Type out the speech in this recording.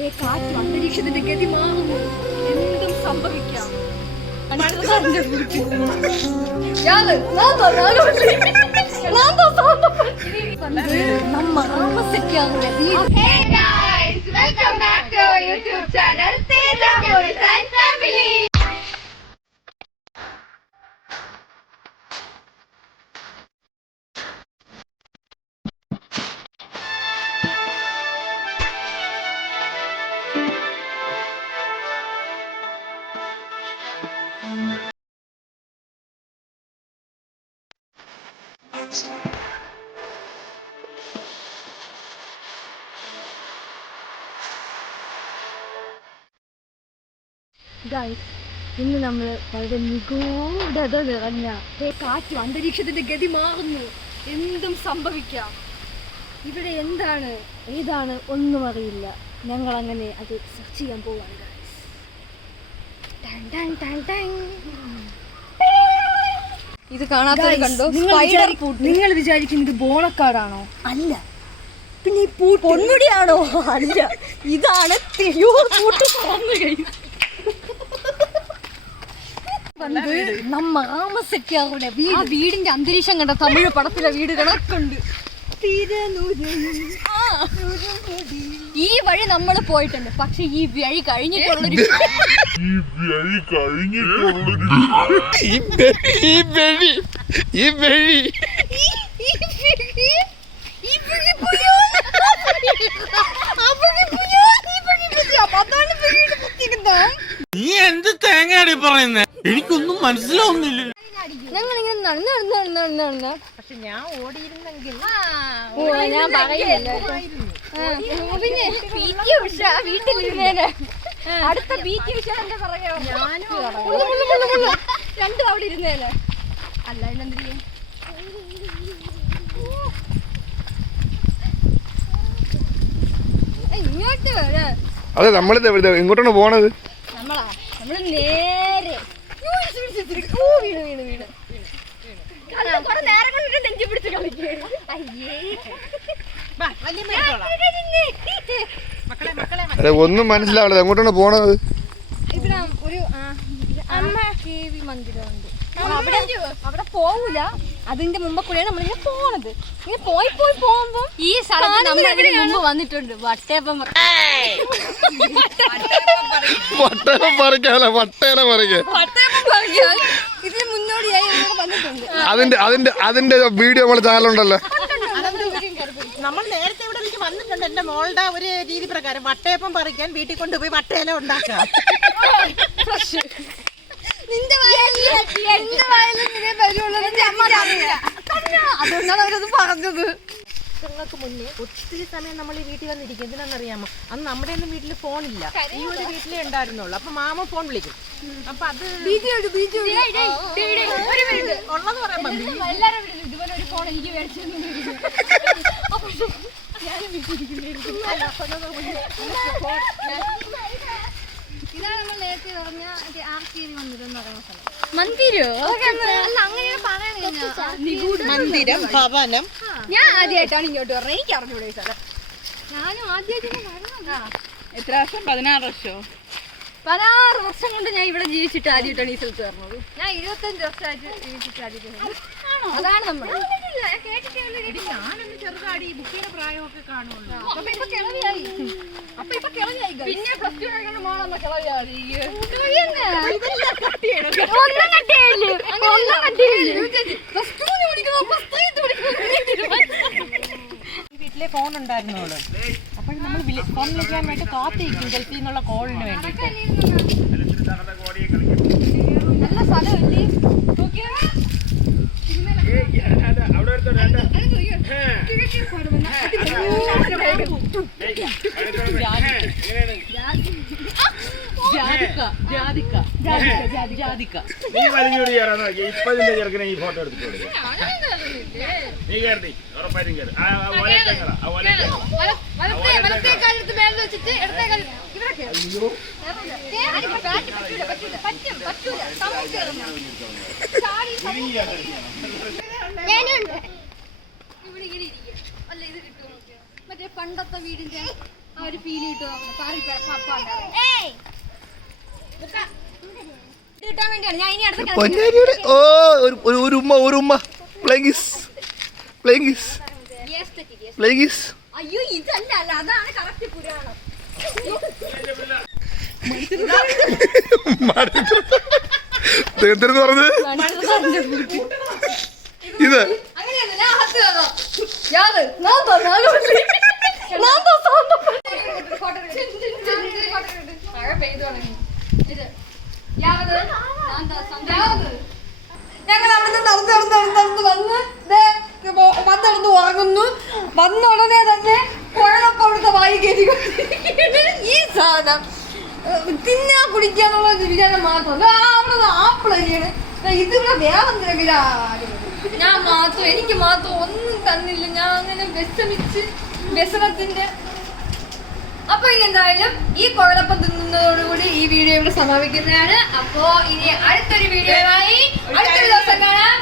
കാറ്റും അന്തരീക്ഷത്തിന്റെ ഗതി മാറുന്നു. എന്തും സംഭവിക്കാം. நம்ம ராமசக்தியாகுற வீடு. Hey guys, welcome back to our YouTube channel Teja Boys and Family. Guys, ഇന്ന് നമ്മൾ വളരെ നിഗൂഢത നിറഞ്ഞ കാറ്റും അന്തരീക്ഷത്തിന്റെ ഗതി മാറുന്നു. എന്തും സംഭവിക്കാം. ഇവിടെ എന്താണ് ഏതാണ് ഒന്നും അറിയില്ല. ഞങ്ങൾ അങ്ങനെ അത് സെർച്ച് ചെയ്യാൻ പോവാണ് ഗൈസ്. ഇത് കാണാത്തവർ കണ്ടോ? നിങ്ങൾ വിചാരിക്കുന്നത് ഇത് ബോണക്കാടാണോ? അല്ല. പിന്നെ ഈ പൊന്മുടിയാണോ? അല്ല, ഇതാണ് നമ്മ രാമസക്തിയാകുற വീട്. വീടിന്റെ അന്തരീക്ഷം കണ്ട തമിഴ് പടത്തിലെ വീട് കണക്കുണ്ട്. ഈ വഴി നമ്മൾ പോയിട്ടുണ്ട്. പക്ഷെ ഈ വഴി കഴിഞ്ഞിട്ടുള്ളൊരു നീ എന്ത് തേങ്ങയാടി പറയുന്നേ? എനിക്കൊന്നും മനസ്സിലാവുന്നില്ല. ഞങ്ങളിങ്ങനെ നടന്ന് പക്ഷെ ഞാൻ ഓടിയിരുന്നെങ്കിൽ ഞാൻ പറയില്ല. പിന്നെ PT ഉഷ വീട്ടിലിരുന്നേനെ. അടുത്ത PT ഉഷ എന്താ പറയാ? രണ്ടും അവിടെ ഇരുന്നേനെ. അല്ല എന്തിരിക്കും ഇങ്ങോട്ട്. അതെ, നമ്മളിത് എങ്ങോട്ടാണ് പോണത്? നമ്മള് നേരെ വീണ് നേരം കൊണ്ടിട്ട് നെഞ്ചി പിടിച്ച് കളിക്കുകയാണ്. അതെ, ഒന്നും മനസ്സിലാവില്ല. എങ്ങോട്ടാണ് പോണത്? ഇവിടെ ഒരു അമ്മ ദേവി മന്ദിരമുണ്ട്. അവിടെ പോവൂല. അതിന്റെ മുമ്പ് കൂടെയാണ് നമ്മളിങ്ങനെ പോണത്. ഇങ്ങനെ പോയി പോകുമ്പോ ഈ സ്ഥലത്ത് നമ്മൾ മുമ്പ് വന്നിട്ടുണ്ട്. വട്ടേപ്പം ഇതിന് മുന്നോടിയായി വന്നിട്ടുണ്ട്. അതിന്റെ വീഡിയോ നമ്മുടെ ചാനലുണ്ടല്ലോ. നമ്മൾ നേരത്തെ ഇവിടെ വന്നിട്ടുണ്ട്. എന്റെ മോളുടെ ഒരു രീതി പ്രകാരം വട്ടയപ്പം പറിക്കാൻ വീട്ടിൽ കൊണ്ടുപോയി വട്ടയില ഉണ്ടാക്കാം. അതുകൊണ്ടാണ് അവരത് പറഞ്ഞത്. വർഷങ്ങൾക്ക് മുന്നേ ഒത്തിരി സമയം നമ്മൾ ഈ വീട്ടിൽ വന്നിരിക്കും. എന്തിനാണെന്നറിയാമോ? അന്ന് നമ്മുടെ ഒന്നും വീട്ടിൽ ഫോണില്ല. ഈ ഒരു വീട്ടിലേ ഉണ്ടായിരുന്നുള്ളൂ. അപ്പൊ മാമ ഫോൺ വിളിക്കും. അപ്പൊ അത് ഉള്ളത് പറയാൻ ഇതുപോലെ ഒരു ഫോൺ എനിക്ക് മേടിച്ചു. ഇതാണ് നമ്മൾ നേരത്തെ പറഞ്ഞ ആർക്കേരി മന്ദിരം എന്ന് പറയുന്ന സ്ഥലം. മന്ദിരോ? അല്ല, അങ്ങനെ മന്ദിരം ഭവനം. ഞാൻ ആദ്യമായിട്ടാണ് ഇങ്ങോട്ട് പറഞ്ഞത്. എനിക്ക് അറിഞ്ഞൂടെ ഈ സ്ഥലം. ഞാനും ആദ്യമായിട്ട് എത്ര വർഷം? 16 വർഷമോ? 16 വർഷം കൊണ്ട് ഞാൻ ഇവിടെ ജീവിച്ചിട്ട് ആദ്യമായിട്ടാണ് ഈ സ്ഥലത്ത് പറഞ്ഞത്. ഞാൻ 25 വർഷമായിട്ട് ജീവിച്ചിട്ട് ആദ്യമായിട്ട്. അതാണ് നമ്മൾ ഞാനൊന്ന് ചെറുതാടി ബുക്കിയുടെ പ്രായമൊക്കെ കാണുള്ളൂ. അപ്പൊ ഇപ്പൊ കിളവിയായി. പിന്നെ പ്ലസ് ടു കഴിക്കുന്ന മോളമ്മ കിളവിയായി. വീട്ടിലെ ഫോൺ ഉണ്ടായിരുന്നോളൂ. അപ്പോൾ നമ്മൾ ഫോൺ വിളിക്കാൻ വേണ്ടി കാത്തിരിക്കും ഗൾഫിൽ നിന്നുള്ള കോളിന് വേണ്ടിയിട്ട്. നല്ല സ്ഥലമല്ലേ? ചെറുക്കനെ ഈ ഫോട്ടോ എടുത്തിട്ട് നീ കയറി ഉറപ്പായിട്ടും കയറി. പണ്ടത്തെ വീടിന്റെ ആ ഒരു ഫീൽ കിട്ടുമോ കിട്ടാൻ വേണ്ടിയാണ് ഞാൻ ഇനി അടുത്ത പൊന്നാരിയുടെ ഓ ഒരു ഉമ്മ പ്ലേഗീസ് അയ്യോ ഇതല്ല അല്ല അതാണ് കറക്റ്റ് പുരാണം എന്തെന്ന് പറഞ്ഞത് ഇത് അങ്ങനെയല്ല ഞാൻ ഹത്ത് തന്നോ യാത് ഞാൻ തന്നാലോ ഞാൻ മഴ പെയ്തു തുടങ്ങി ഇത് യാത് ഞങ്ങൾ അവിടെ നടന്ന് വന്ന് ഉറങ്ങുന്നു വന്ന ഉടനെ തന്നെ കുഴലപ്പം അവിടുത്തെ വായി കയറ്റി ഈ സാധനം തിന്നാ കുടിക്കാന്നുള്ള വിചാരം മാത്രം അവിടെ ആപ്പിൾ അരിയാണ് ഇതിവിടെ വേറെ എന്തെങ്കിലും ഞാൻ മാത്രം എനിക്ക് മാത്രം ഒന്നും തന്നില്ല ഞാൻ അങ്ങനെ വ്യസനത്തിന്റെ അപ്പൊ ഇനി എന്തായാലും ഈ കുഴലപ്പം തിന്നുന്നതോടുകൂടി ഈ വീഡിയോ ഇവിടെ സമാപിക്കുന്നതാണ്. അപ്പോ ഇനി അടുത്തൊരു വീഡിയോയുമായി അടുത്തൊരു ദിവസം കാണാം.